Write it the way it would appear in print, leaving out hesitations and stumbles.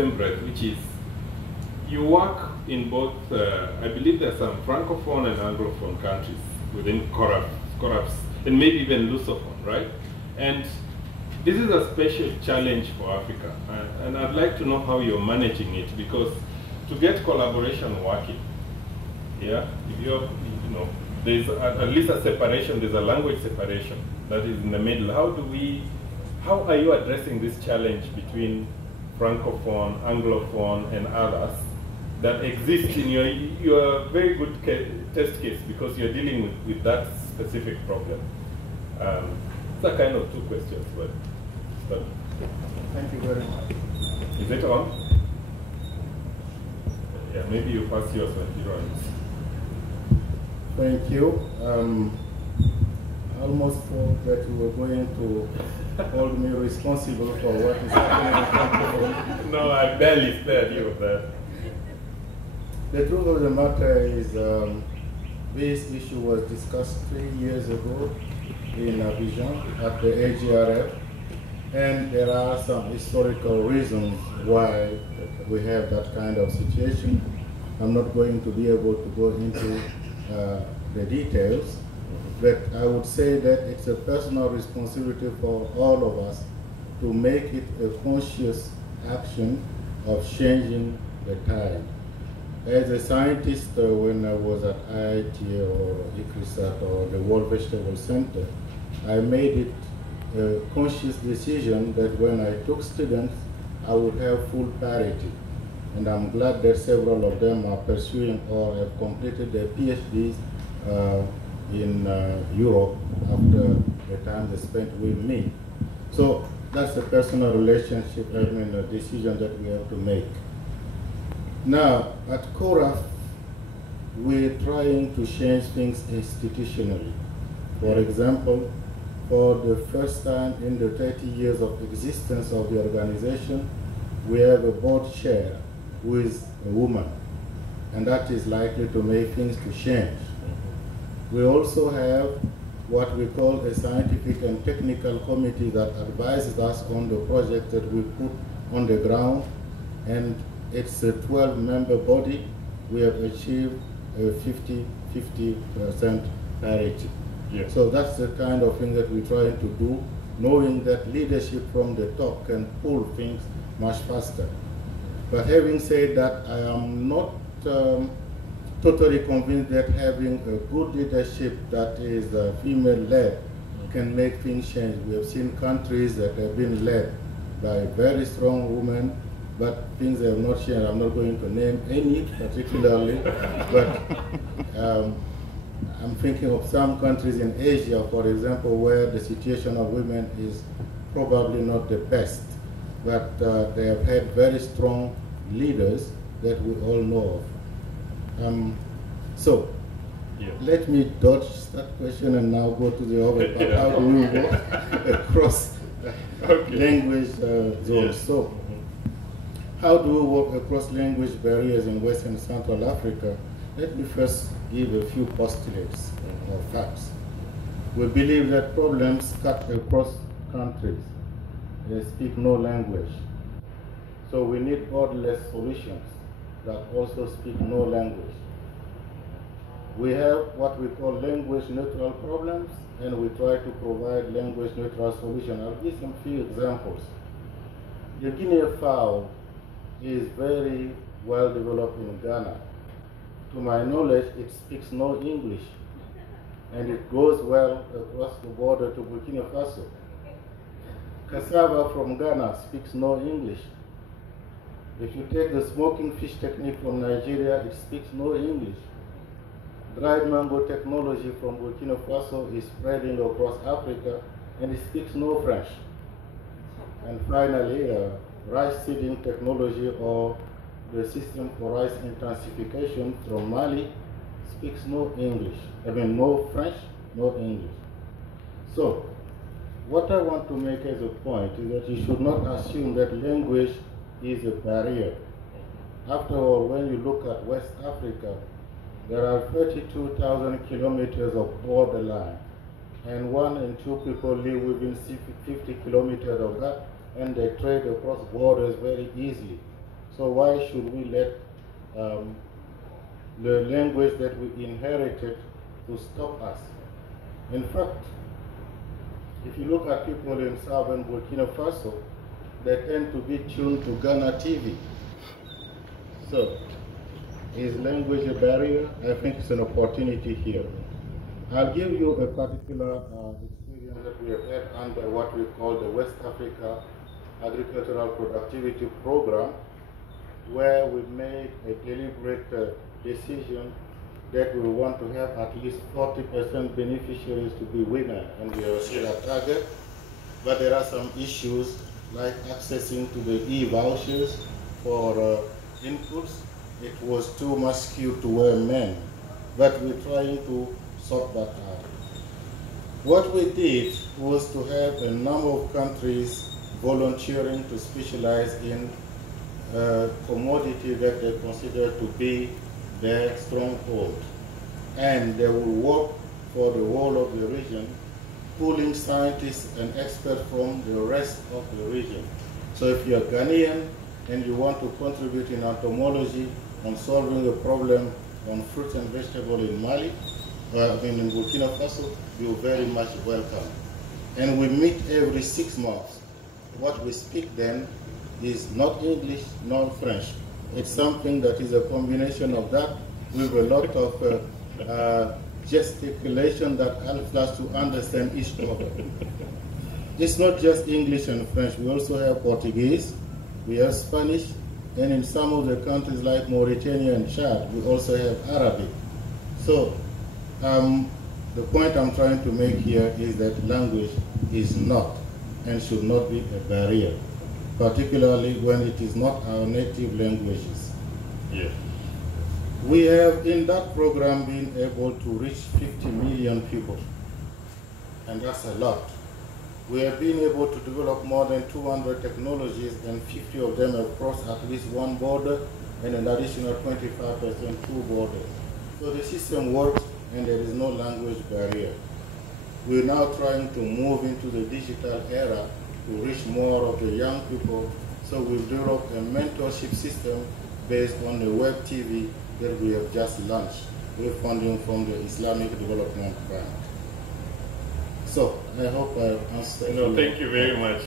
breadth, which is you work in both, I believe there's some Francophone and Anglophone countries within CORAFs, and maybe even Lusophone, right? And this is a special challenge for Africa, and I'd like to know how you're managing it, because to get collaboration working, yeah, if you're, there's at least a separation, there's a language separation that is in the middle. How are you addressing this challenge between Francophone, Anglophone, and others that exist in your very good test case, because you're dealing with that specific problem? It's a kind of two questions, but thank you very much. Is it on? Yeah, maybe you pass yours when you run. Thank you. I almost thought that you were going to hold me responsible for what is happening. No, I barely spared you of that. The truth of the matter is, this issue was discussed 3 years ago in Abidjan at the AGRF, and there are some historical reasons why we have that kind of situation. I'm not going to be able to go into the details, but I would say that it's a personal responsibility for all of us to make it a conscious action of changing the tide. As a scientist, when I was at IIT or ICRISAT or the World Vegetable Center, I made it a conscious decision that when I took students, I would have full parity. And I'm glad that several of them are pursuing or have completed their PhDs in Europe after the time they spent with me. So that's a personal relationship, a decision that we have to make. Now, at CORAF, we're trying to change things institutionally. For example, for the first time in the 30 years of existence of the organization, we have a board chair who is a woman, and that is likely to make things to change. We also have what we call a scientific and technical committee that advises us on the project that we put on the ground, and it's a 12-member body. We have achieved a 50-50% parity. Yeah. So that's the kind of thing that we're trying to do, knowing that leadership from the top can pull things much faster. But having said that, I am not totally convinced that having a good leadership that is female-led can make things change. We have seen countries that have been led by very strong women, but things have not changed. I'm not going to name any particularly, but I'm thinking of some countries in Asia, for example, where the situation of women is probably not the best, but they have had very strong leaders that we all know of. So, yeah. Let me dodge that question and now go to the other part. How do we work across language zones? Yeah. So, how do we work across language barriers in West and Central Africa? Let me first give a few postulates or facts. We believe that problems cut across countries. They speak no language. So we need borderless solutions that also speak no language. We have what we call language neutral problems, and we try to provide language neutral solutions. I'll give some few examples. The Guinea fowl is very well developed in Ghana. To my knowledge, it speaks no English, and it goes well across the border to Burkina Faso. Cassava from Ghana speaks no English. If you take the smoking fish technique from Nigeria, it speaks no English. Dried mango technology from Burkina Faso is spreading across Africa, and it speaks no French. And finally, rice seeding technology, or the system for rice intensification from Mali, speaks no English. No French, no English. So, what I want to make as a point is that you should not assume that language is a barrier. After all, when you look at West Africa, there are 32,000 kilometers of borderline, and 1 in 2 people live within 50 kilometers of that, and they trade across borders very easily. So why should we let the language that we inherited to stop us? In fact, if you look at people in southern Burkina Faso, they tend to be tuned to Ghana TV. So, is language a barrier? I think it's an opportunity here. I'll give you a particular experience that we have had under what we call the West Africa Agricultural Productivity Program, where we made a deliberate decision that we want to have at least 40% beneficiaries to be women, and we have still a target. But there are some issues like accessing to the e-vouchers for inputs. It was too much skewed to where men, but we're trying to sort that out. What we did was to have a number of countries volunteering to specialize in commodity that they consider to be their stronghold, and they will work for the whole of the region, pooling scientists and experts from the rest of the region. So if you're Ghanaian and you want to contribute in entomology on solving a problem on fruits and vegetables in Mali, in Burkina Faso, you're very much welcome. And we meet every 6 months. What we speak then is not English nor French. It's something that is a combination of that with a lot of gesticulation that helps us to understand each other. It's not just English and French. We also have Portuguese, we have Spanish, and in some of the countries like Mauritania and Chad, we also have Arabic. So the point I'm trying to make here is that language is not and should not be a barrier, particularly when it is not our native languages. Yeah. We have in that program been able to reach 50 million people, and that's a lot. We have been able to develop more than 200 technologies, and 50 of them have crossed at least one border, and an additional 25% 2 borders. So the system works, and there is no language barrier. We're now trying to move into the digital era to reach more of the young people, so we've developed a mentorship system based on the web TV that we have just launched with funding from the Islamic Development Bank. So I hope I answered. No, thank you very much.